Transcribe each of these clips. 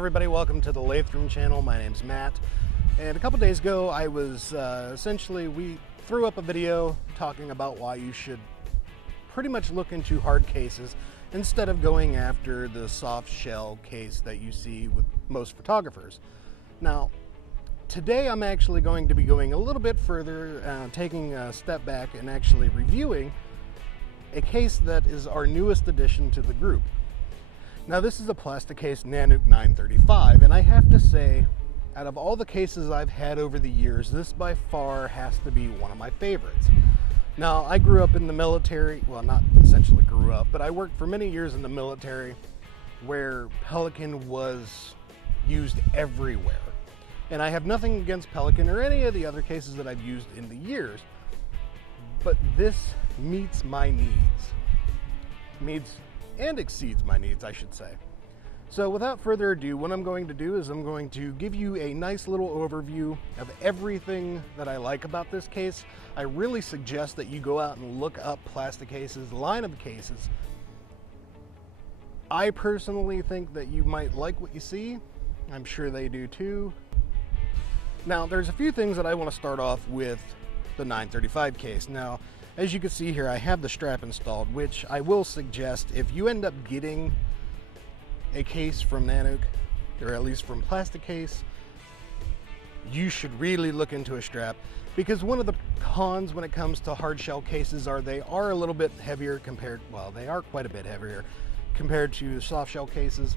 everybody, welcome to the Laythrom channel. My name's Matt, and a couple days ago I was we threw up a video talking about why you should pretty much look into hard cases instead of going after the soft shell case that you see with most photographers. Now today I'm actually going to be going a little bit further, taking a step back and actually reviewing a case that is our newest addition to the group. Now this is a Plasticase Nanuk 935, and I have to say, out of all the cases I've had over the years, this by far has to be one of my favorites. Now I grew up in the military, well, not essentially grew up, but I worked for many years in the military where Pelican was used everywhere. And I have nothing against Pelican or any of the other cases that I've used in the years, but this meets my needs. And exceeds my needs, I should say. So without further ado, what I'm going to do is I'm going to give you a nice little overview of everything that I like about this case. I really suggest that you go out and look up Plasticase's line of cases. I personally think that you might like what you see. I'm sure they do too. Now there's a few things that I want to start off with the 935 case. Now, as you can see here, I have the strap installed, which I will suggest if you end up getting a case from Nanuk, or at least from Plasticase, you should really look into a strap, because one of the cons when it comes to hard shell cases are they are a little bit heavier compared, well, they are quite a bit heavier compared to soft shell cases.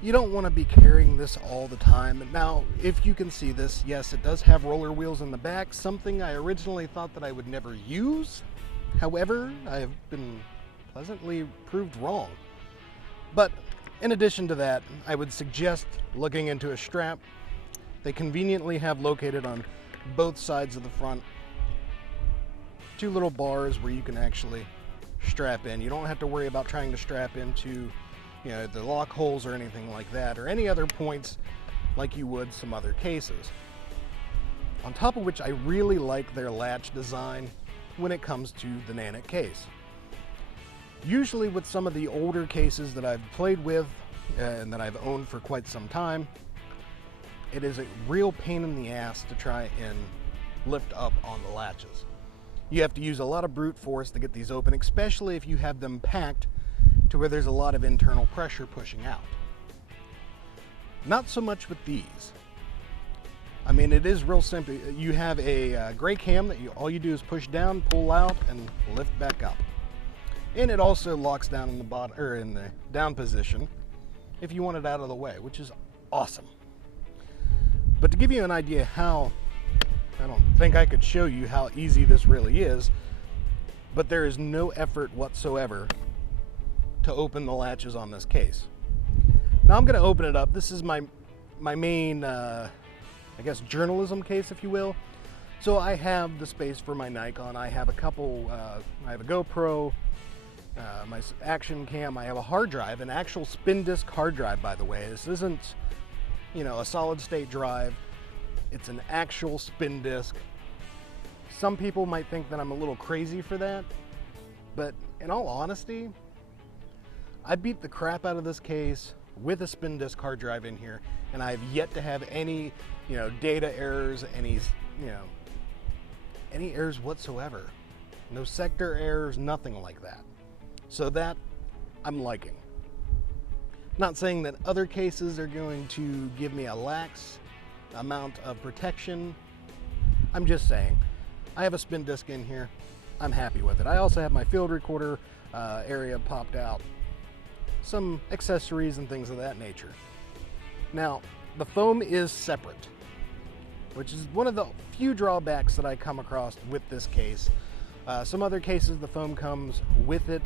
You don't want to be carrying this all the time. Now, if you can see this, yes, it does have roller wheels in the back, something I originally thought that I would never use. However, I have been pleasantly proved wrong. But in addition to that, I would suggest looking into a strap. They conveniently have located on both sides of the front two little bars where you can actually strap in. You don't have to worry about trying to strap into the lock holes or anything like that, or any other points like you would some other cases. On top of which, I really like their latch design when it comes to the Nanuk case. Usually with some of the older cases that I've played with and that I've owned for quite some time, it is a real pain in the ass to try and lift up on the latches. You have to use a lot of brute force to get these open, especially if you have them packed to where there's a lot of internal pressure pushing out. Not so much with these. I mean, it is real simple. You have a gray cam that all you do is push down, pull out, and lift back up. And it also locks down in the bottom, or in the down position if you want it out of the way, which is awesome. But to give you an idea how, I don't think I could show you how easy this really is, but there is no effort whatsoever to open the latches on this case. Now I'm going to open it up. This is my main, I guess, journalism case, if you will. So I have the space for my Nikon. I have a couple, I have a GoPro, my action cam. I have a hard drive, an actual spin disc hard drive, by the way. This isn't, a solid state drive. It's an actual spin disc. Some people might think that I'm a little crazy for that, but in all honesty, I beat the crap out of this case with a spin disc hard drive in here, and I've yet to have any, data errors, any errors whatsoever. No sector errors, nothing like that. So that I'm liking. Not saying that other cases are going to give me a lax amount of protection. I'm just saying, I have a spin disc in here. I'm happy with it. I also have my field recorder area popped out. Some accessories and things of that nature. Now, the foam is separate, which is one of the few drawbacks that I come across with this case. Some other cases, the foam comes with it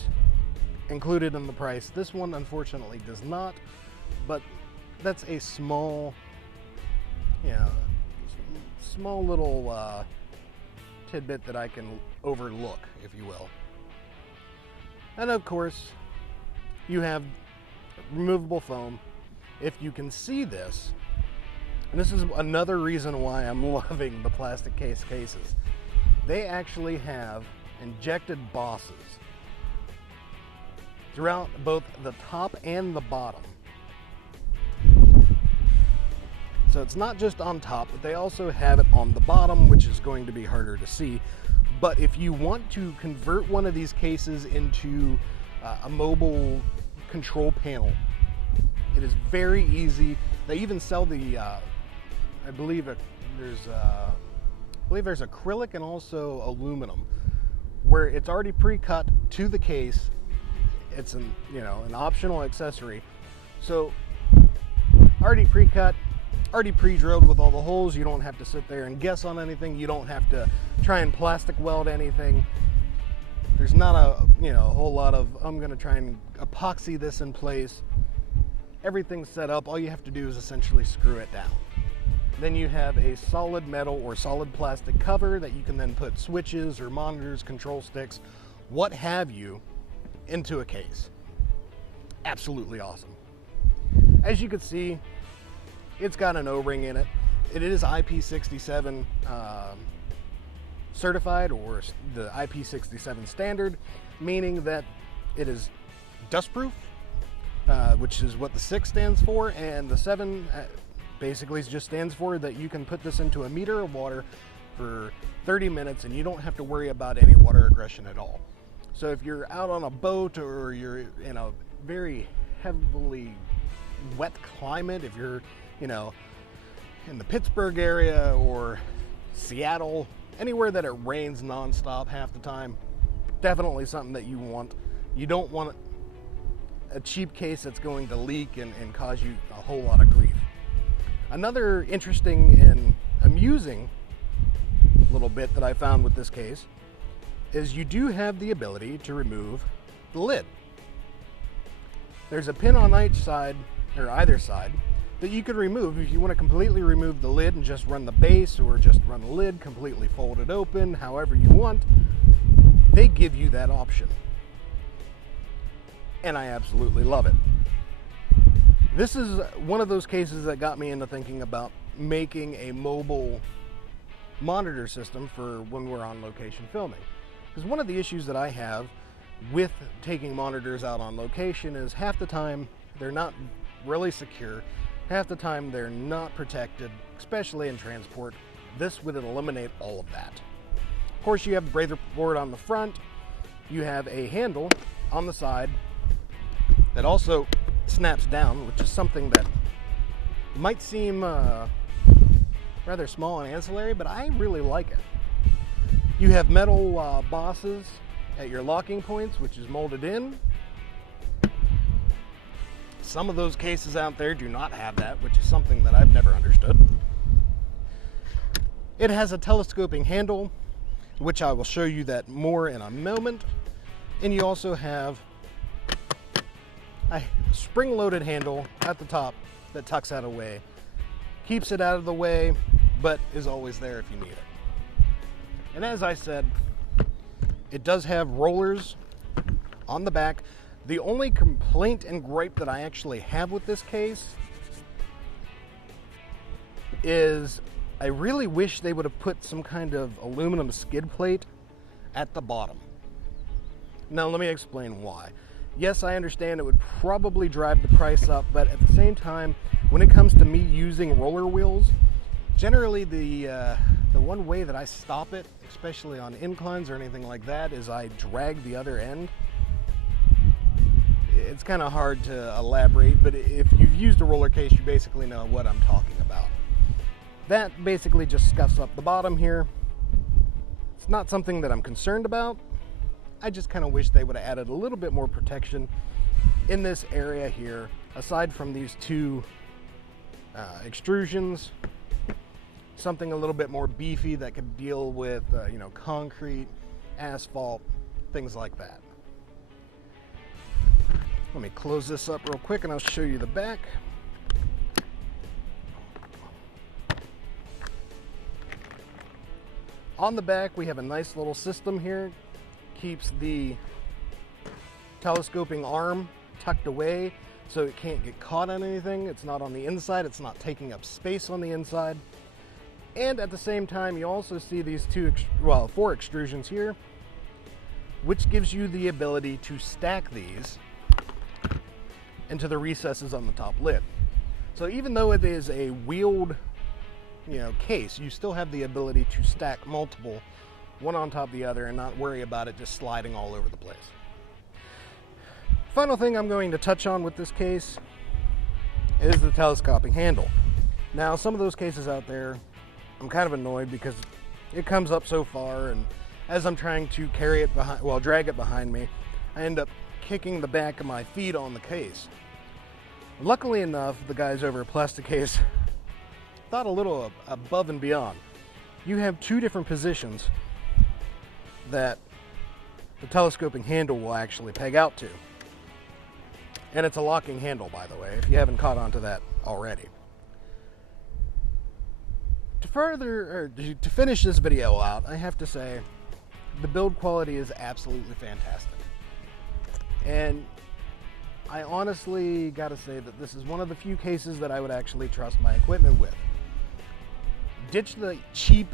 included in the price. This one, unfortunately, does not, but that's a small little tidbit that I can overlook, if you will. And of course, you have removable foam. If you can see this, and this is another reason why I'm loving the Plasticase cases, they actually have injected bosses throughout both the top and the bottom. So it's not just on top, but they also have it on the bottom, which is going to be harder to see. But if you want to convert one of these cases into a mobile control panel, it is very easy. They even sell the, I believe there's acrylic and also aluminum, where it's already pre-cut to the case. It's an optional accessory. So already pre-cut, already pre-drilled with all the holes. You don't have to sit there and guess on anything. You don't have to try and plastic weld anything. There's not a whole lot of, I'm going to try and epoxy this in place. Everything's set up. All you have to do is essentially screw it down. Then you have a solid metal or solid plastic cover that you can then put switches or monitors, control sticks, what have you, into a case. Absolutely awesome. As you can see, it's got an O-ring in it. It is IP67 certified, or the IP67 standard, meaning that it is dustproof, which is what the 6 stands for, and the 7 basically just stands for that you can put this into a meter of water for 30 minutes and you don't have to worry about any water aggression at all. So if you're out on a boat or you're in a very heavily wet climate, if you're, in the Pittsburgh area or Seattle, anywhere that it rains nonstop half the time, definitely something that you want. You don't want a cheap case that's going to leak and cause you a whole lot of grief. Another interesting and amusing little bit that I found with this case is you do have the ability to remove the lid. There's a pin on each side, or either side, that you could remove if you want to completely remove the lid and just run the base, or just run the lid completely folded open, however you want. They give you that option. And I absolutely love it. This is one of those cases that got me into thinking about making a mobile monitor system for when we're on location filming. Because one of the issues that I have with taking monitors out on location is half the time they're not really secure, half the time they're not protected, especially in transport. This would eliminate all of that. Of course, you have the breather board on the front, you have a handle on the side that also snaps down, which is something that might seem rather small and ancillary, but I really like it. You have metal bosses at your locking points, which is molded in. Some of those cases out there do not have that, which is something that I've never understood. It has a telescoping handle, which I will show you that more in a moment. And you also have a spring-loaded handle at the top that tucks that away. Keeps it out of the way, but is always there if you need it. And as I said, it does have rollers on the back. The only complaint and gripe that I actually have with this case is I really wish they would have put some kind of aluminum skid plate at the bottom. Now let me explain why. Yes, I understand it would probably drive the price up, but at the same time, when it comes to me using roller wheels, generally the one way that I stop it, especially on inclines or anything like that, is I drag the other end. It's kind of hard to elaborate, but if you've used a roller case, you basically know what I'm talking about. That basically just scuffs up the bottom here. It's not something that I'm concerned about. I just kind of wish they would have added a little bit more protection in this area here, aside from these two extrusions. Something a little bit more beefy that could deal with concrete, asphalt, things like that. Let me close this up real quick and I'll show you the back. On the back we have a nice little system here. Keeps the telescoping arm tucked away so it can't get caught on anything. It's not on the inside, it's not taking up space on the inside. And at the same time, you also see these four extrusions here, which gives you the ability to stack these into the recesses on the top lid. So even though it is a wheeled, case, you still have the ability to stack multiple, one on top of the other, and not worry about it just sliding all over the place. Final thing I'm going to touch on with this case is the telescopic handle. Now, some of those cases out there, I'm kind of annoyed because it comes up so far, and as I'm trying to carry it drag it behind me, I end up kicking the back of my feet on the case. Luckily enough, the guys over at Plasticase thought a little above and beyond. You have two different positions that the telescoping handle will actually peg out to. And it's a locking handle, by the way, if you haven't caught on to that already. To finish this video out, I have to say the build quality is absolutely fantastic. And I honestly gotta say that this is one of the few cases that I would actually trust my equipment with. Ditch the cheap,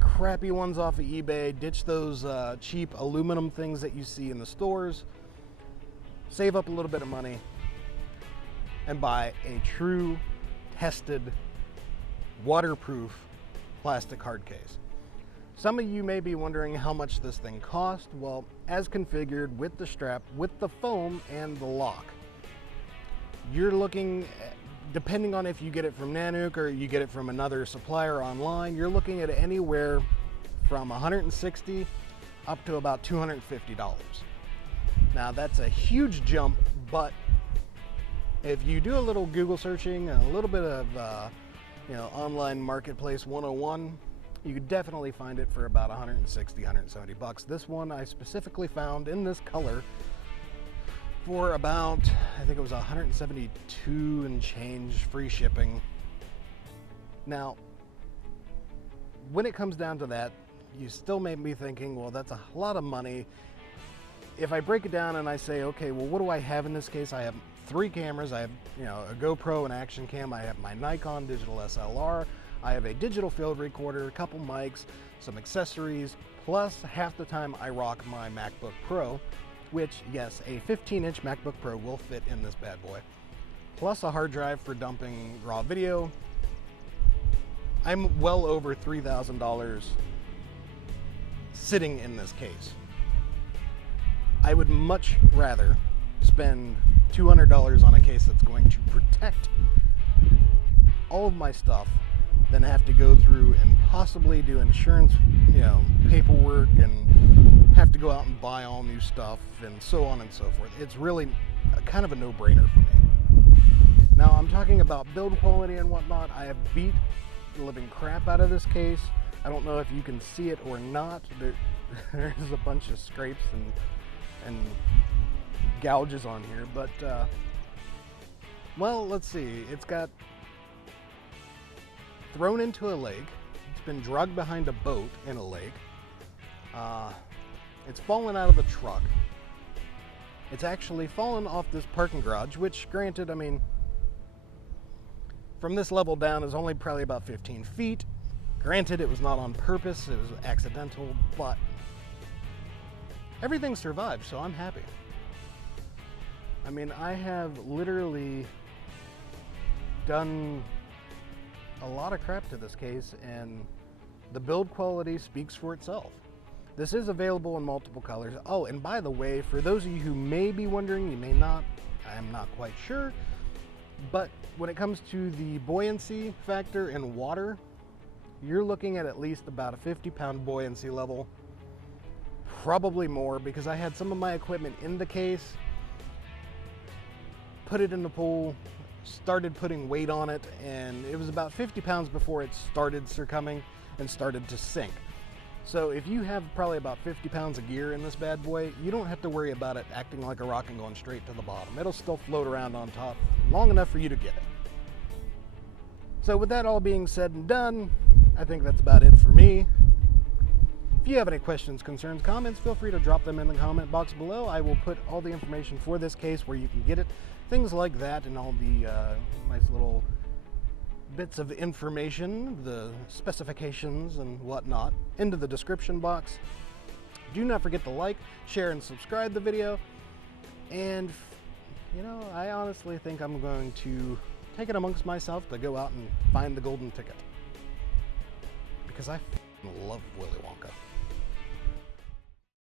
crappy ones off of eBay, ditch those cheap aluminum things that you see in the stores, save up a little bit of money, and buy a true, tested, waterproof plastic hard case. Some of you may be wondering how much this thing cost. Well, as configured with the strap, with the foam and the lock, you're looking, depending on if you get it from Nanuk or you get it from another supplier online, you're looking at anywhere from $160 up to about $250. Now that's a huge jump, but if you do a little Google searching and a little bit of online marketplace 101, you could definitely find it for about 160, 170 bucks. This one I specifically found in this color for about, I think it was 172 and change, free shipping. Now, when it comes down to that, you still may be thinking, well, that's a lot of money. If I break it down and I say, okay, well, what do I have in this case? I have 3 cameras. I have, a GoPro, an action cam. I have my Nikon digital SLR. I have a digital field recorder, a couple mics, some accessories, plus half the time I rock my MacBook Pro, which, yes, a 15-inch MacBook Pro will fit in this bad boy, plus a hard drive for dumping raw video. I'm well over $3,000 sitting in this case. I would much rather spend $200 on a case that's going to protect all of my stuff than have to go through and possibly do insurance, paperwork, and have to go out and buy all new stuff and so on and so forth. It's really kind of a no-brainer for me. Now, I'm talking about build quality and whatnot. I have beat the living crap out of this case. I don't know if you can see it or not. There's a bunch of scrapes and gouges on here, but well, let's see. It's got thrown into a lake. It's been dragged behind a boat in a lake. It's fallen out of the truck. It's actually fallen off this parking garage, which, granted, I mean, from this level down is only probably about 15 feet. Granted, it was not on purpose, it was accidental, but everything survived, so I'm happy. I mean, I have literally done a lot of crap to this case, and the build quality speaks for itself. This is available in multiple colors. Oh, and by the way, for those of you who may be wondering, you may not, I'm not quite sure, but when it comes to the buoyancy factor in water, you're looking at least about a 50-pound buoyancy level, probably more, because I had some of my equipment in the case, put it in the pool, started putting weight on it, and it was about 50 pounds before it started succumbing and started to sink. So if you have probably about 50 pounds of gear in this bad boy, you don't have to worry about it acting like a rock and going straight to the bottom. It'll still float around on top long enough for you to get it. So with that all being said and done, I think that's about it for me. If you have any questions, concerns, comments, feel free to drop them in the comment box below. I will put all the information for this case, where you can get it, things like that, and all the nice little bits of information, the specifications and whatnot, into the description box. Do not forget to like, share, and subscribe the video. And, I honestly think I'm going to take it amongst myself to go out and find the golden ticket. Because I love Willy Wonka.